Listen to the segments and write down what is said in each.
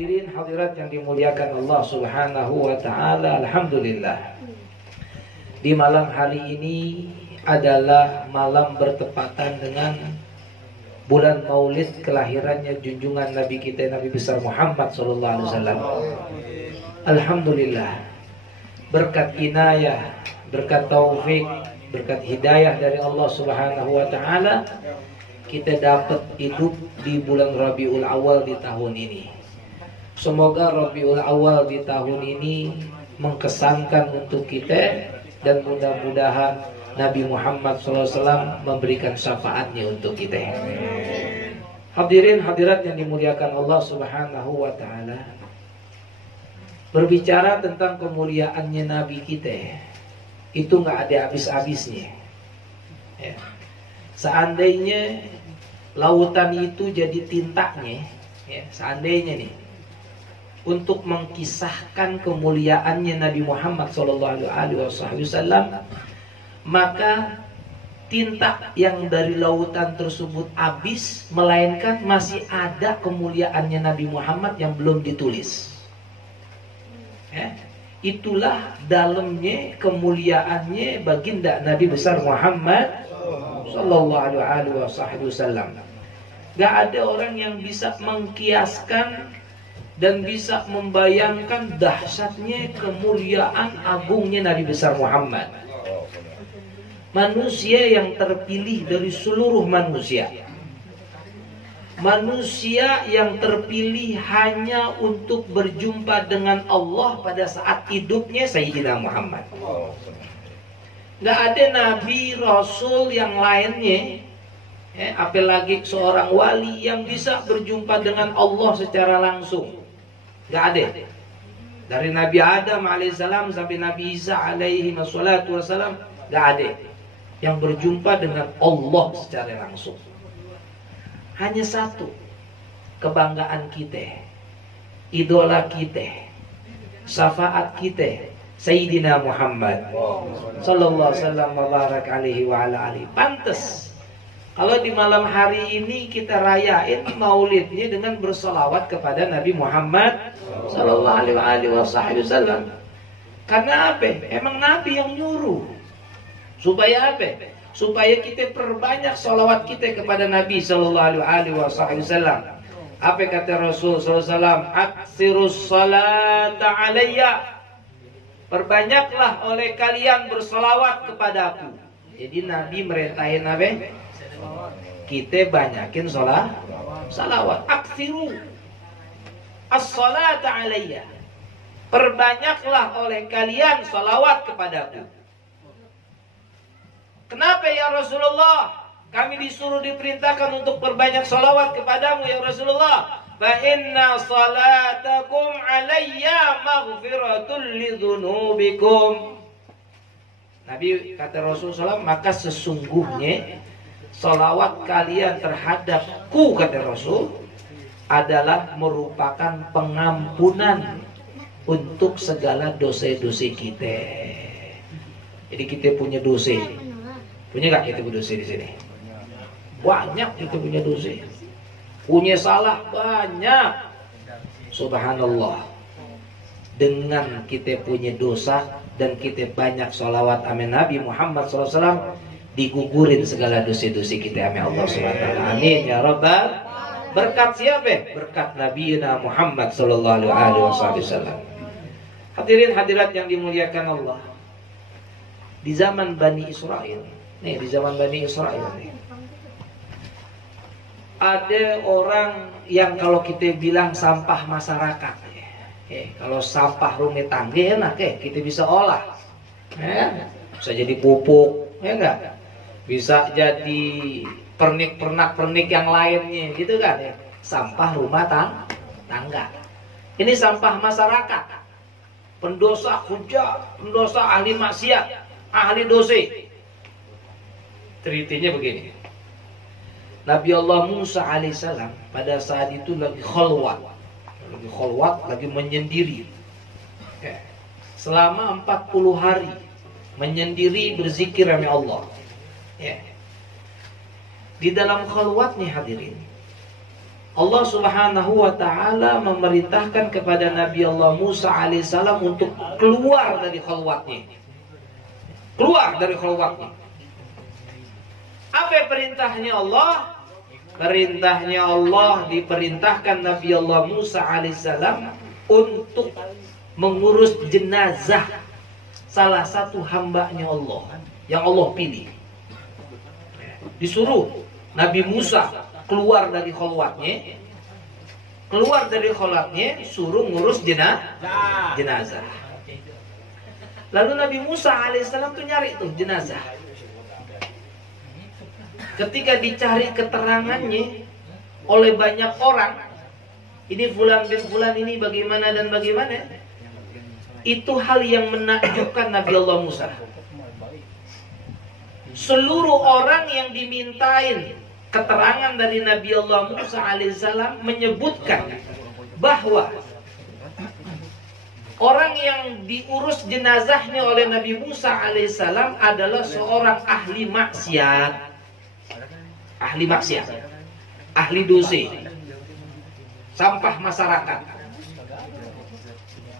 Hadirin hadirat yang dimuliakan Allah Subhanahu wa taala, alhamdulillah. Di malam hari ini adalah malam bertepatan dengan bulan Maulid kelahirannya junjungan Nabi kita, Nabi besar Muhammad sallallahu alaihi wasallam. Alhamdulillah. Berkat inayah, berkat taufik, berkat hidayah dari Allah Subhanahu wa taala, kita dapat hidup di bulan Rabiul Awal di tahun ini. Semoga Rabiul Awal di tahun ini mengkesankan untuk kita, dan mudah-mudahan Nabi Muhammad SAW memberikan syafaatnya untuk kita. Hadirin hadirat yang dimuliakan Allah Subhanahu wa taala. Berbicara tentang kemuliaannya Nabi kita, itu nggak ada habis-habisnya. Ya. Seandainya lautan itu jadi tintanya, ya, seandainya nih, untuk mengkisahkan kemuliaannya Nabi Muhammad SAW, maka tinta yang dari lautan tersebut habis, melainkan masih ada kemuliaannya Nabi Muhammad yang belum ditulis. Ya, itulah dalamnya kemuliaannya baginda Nabi besar Muhammad Sallallahu Alaihi Wasallam. Gak ada orang yang bisa mengkiaskan dan bisa membayangkan dahsyatnya kemuliaan agungnya Nabi besar Muhammad. Manusia yang terpilih dari seluruh manusia. Manusia yang terpilih hanya untuk berjumpa dengan Allah pada saat hidupnya Sayyidina Muhammad. Gak ada Nabi, Rasul yang lainnya, apalagi seorang wali yang bisa berjumpa dengan Allah secara langsung. Gak ada. Dari Nabi Adam alaihissalam sampai Nabi Isa alaihi wassalam, gak ada yang berjumpa dengan Allah secara langsung. Hanya satu kebanggaan kita, idola kita, syafaat kita, Sayyidina Muhammad sallallahu alaihi wasallam. Pantes kalau di malam hari ini kita rayain maulidnya dengan bersolawat kepada Nabi Muhammad sallallahu alaihi wasallam. Karena apa? Emang Nabi yang nyuruh. Supaya apa? Supaya kita perbanyak solawat kita kepada Nabi sallallahu alaihi wasallam. Apa kata Rasul sallallahu alaihi wasallam? Aksirus salata alayya. Perbanyaklah oleh kalian bersolawat kepadaku. Jadi Nabi merintahin apa? Kita banyakin salawat. Aksiru as-salata alayya. Perbanyaklah oleh kalian salawat kepadaku. Kenapa ya Rasulullah? Kami disuruh diperintahkan untuk perbanyak salawat kepadamu ya Rasulullah. Fa inna salatakum alayya maghfiratul lidzunubikum. Nabi kata Rasulullah, maka sesungguhnya salawat kalian terhadapku, kata Rasul, adalah merupakan pengampunan untuk segala dosa-dosa kita. Jadi kita punya dosa. Punya gak kita punya dosa di sini? Banyak kita punya dosa. Punya salah banyak. Subhanallah. Dengan kita punya dosa dan kita banyak salawat amin Nabi Muhammad SAW, digugurin segala dosa-dosa kita amin Allah SWT. Amin ya Rabbal. Berkat siapa? Berkat Nabi Muhammad sallallahu alaihi wasallam. Hadirin hadirat yang dimuliakan Allah. Di zaman Bani Israel, nih di zaman Bani Israel nih, ada orang yang kalau kita bilang sampah masyarakat, kalau sampah rumah tangga enak, kita bisa olah, bisa jadi pupuk, ya enggak? Bisa jadi pernik-pernik yang lainnya, gitu kan? Ya? Sampah rumah tangga. Ini sampah masyarakat. Pendosa hujah, pendosa ahli maksiat, ahli dosa. Ceritanya begini. Nabi Allah Musa alaihissalam pada saat itu lagi khalwat, lagi menyendiri. Selama 40 hari menyendiri berzikir sama Allah. Di dalam khalwatnya hadirin, Allah Subhanahu wa taala memerintahkan kepada Nabi Allah Musa alaihissalam untuk keluar dari khalwatnya. Keluar dari khalwatnya. Apa perintahnya Allah? Perintahnya Allah diperintahkan Nabi Allah Musa alaihissalam untuk mengurus jenazah salah satu hambanya Allah yang Allah pilih. Disuruh Nabi Musa keluar dari khalwatnya, suruh ngurus jenazah. Lalu Nabi Musa alaihissalam tuh nyari tuh jenazah. Ketika dicari keterangannya oleh banyak orang, ini fulan bin fulan ini bagaimana dan bagaimana, itu hal yang menakjubkan Nabi Allah Musa. Seluruh orang yang dimintain keterangan dari Nabi Allah Musa alaihissalam menyebutkan bahwa orang yang diurus jenazahnya oleh Nabi Musa alaihissalam adalah seorang ahli maksiat, ahli dosa, sampah masyarakat.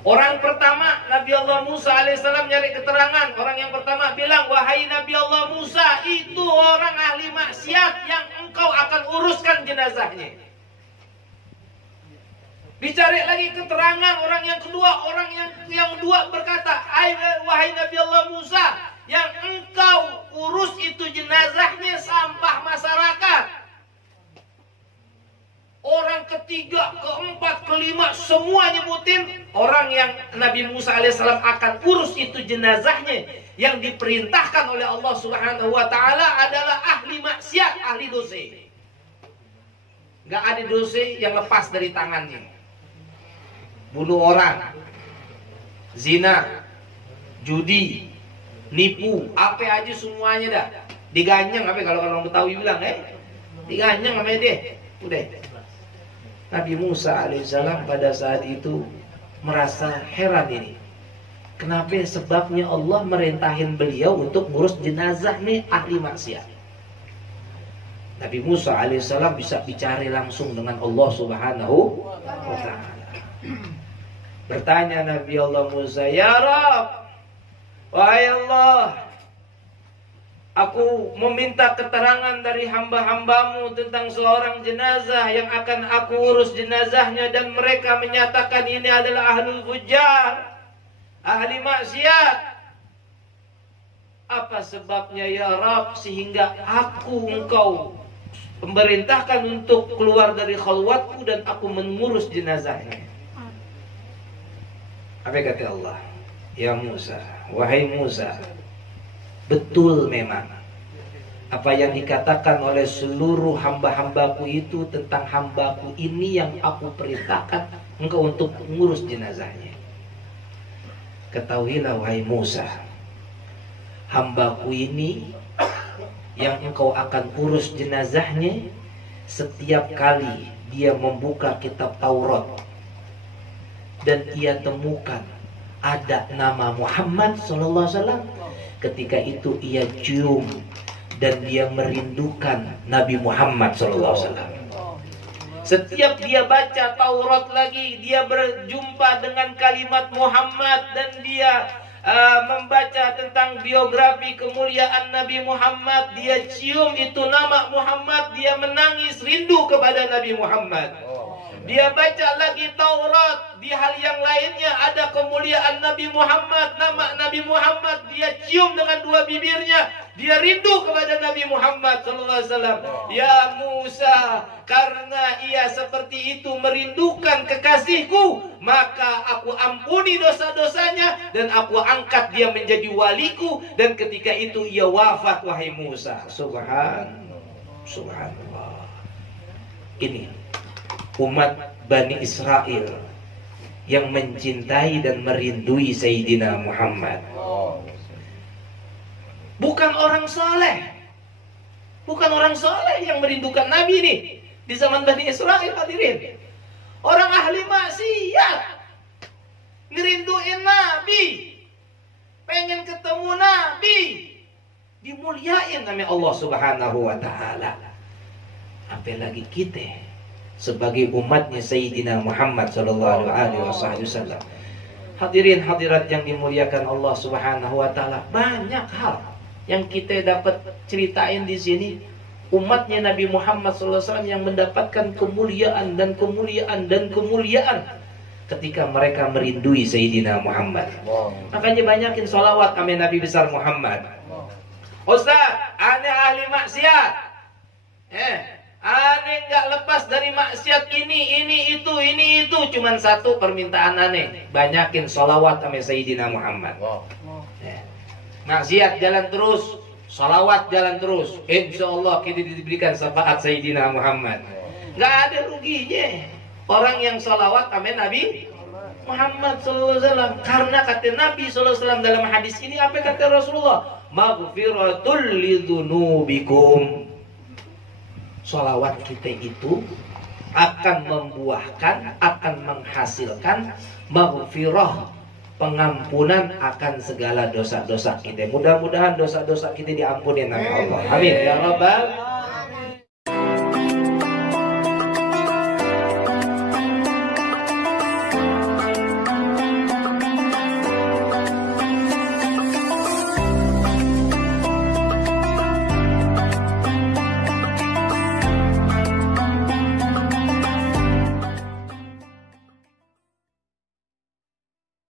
Orang pertama Nabi Allah Musa alaihissalam nyari keterangan. Orang yang pertama bilang, wahai Nabi Allah Musa, itu orang ahli maksiat yang engkau akan uruskan jenazahnya. Dicari lagi keterangan orang yang kedua. Orang yang kedua berkata, wahai Nabi Allah Musa, yang engkau urus itu jenazahnya sampah masyarakat. Orang ketiga, keempat, kelima, semua nyebutin orang yang Nabi Musa alaihissalam akan urus itu jenazahnya, yang diperintahkan oleh Allah Subhanahu wa taala adalah ahli maksiat, ahli dosa. Gak ada dosa yang lepas dari tangannya. Bunuh orang, zina, judi, nipu, apa aja semuanya dah. Diganyang apa kalau orang Betawi bilang, diganyang apa deh. Udah. Nabi Musa alaihissalam pada saat itu merasa heran ini. Kenapa sebabnya Allah merintahin beliau untuk ngurus jenazah nih ahli maksiat. Nabi Musa alaihissalam bisa bicara langsung dengan Allah Subhanahu wa ta'ala. Bertanya Nabi Allah Musa, ya Rabb, wahai Allah, aku meminta keterangan dari hamba-hambamu tentang seorang jenazah yang akan aku urus jenazahnya, dan mereka menyatakan ini adalah ahlul fujar, ahli maksiat. Apa sebabnya ya Rabb sehingga engkau memerintahkan untuk keluar dari khalwatku dan aku mengurus jenazahnya? Apa kata Allah? Ya Musa, wahai Musa, betul memang apa yang dikatakan oleh seluruh hamba-hambaku itu tentang hambaku ini yang aku perintahkan engkau untuk mengurus jenazahnya. Ketahuilah wahai Musa, hambaku ini yang engkau akan urus jenazahnya, setiap kali dia membuka kitab Taurat dan ia temukan ada nama Muhammad sallallahu alaihi wasallam, ketika itu ia cium dan dia merindukan Nabi Muhammad sallallahu alaihi wasallam. Setiap dia baca Taurat lagi, dia berjumpa dengan kalimat Muhammad dan dia membaca tentang biografi kemuliaan Nabi Muhammad, dia cium itu nama Muhammad, dia menangis rindu kepada Nabi Muhammad. Dia baca lagi Taurat, di hal yang lainnya ada kemuliaan Nabi Muhammad, nama Nabi Muhammad, dia cium dengan dua bibirnya, dia rindu kepada Nabi Muhammad sallallahu alaihi wasallam. Ya Musa, karena ia seperti itu merindukan kekasihku, maka aku ampuni dosa-dosanya dan aku angkat dia menjadi waliku, dan ketika itu ia wafat wahai Musa. Subhanallah. Ini umat Bani Israel yang mencintai dan merindui Sayyidina Muhammad. Bukan orang soleh. Bukan orang soleh yang merindukan Nabi ini di zaman Bani Israel, hadirin. Orang ahli maksiat ngerinduin Nabi, pengen ketemu Nabi, dimuliain nama Allah Subhanahu wa ta'ala. Apalagi kita sebagai umatnya Sayyidina Muhammad sallallahu alaihi wasallam. Hadirin hadirat yang dimuliakan Allah Subhanahu wa taala, banyak hal yang kita dapat ceritain di sini. Umatnya Nabi Muhammad SAW yang mendapatkan kemuliaan dan kemuliaan dan kemuliaan ketika mereka merindui Sayyidina Muhammad. Makanya banyakin sholawat kami Nabi besar Muhammad. Ustaz, aneh ahli maksiat. Aneh nggak lepas dari maksiat ini itu. Cuman satu permintaan aneh, banyakin sholawat kami Sayyidina Muhammad. Maksiat jalan terus, salawat jalan terus, insya Allah kita diberikan syafaat Sayyidina Muhammad. Gak ada ruginya orang yang salawat amin Nabi Muhammad SAW. Karena kata Nabi SAW dalam hadis ini, apa kata Rasulullah? Maghfiratul lidzunubikum. Salawat kita itu akan membuahkan, akan menghasilkan maghfirah, pengampunan akan segala dosa-dosa kita. Mudah-mudahan dosa-dosa kita diampuni oleh Allah. Amin ya rabbal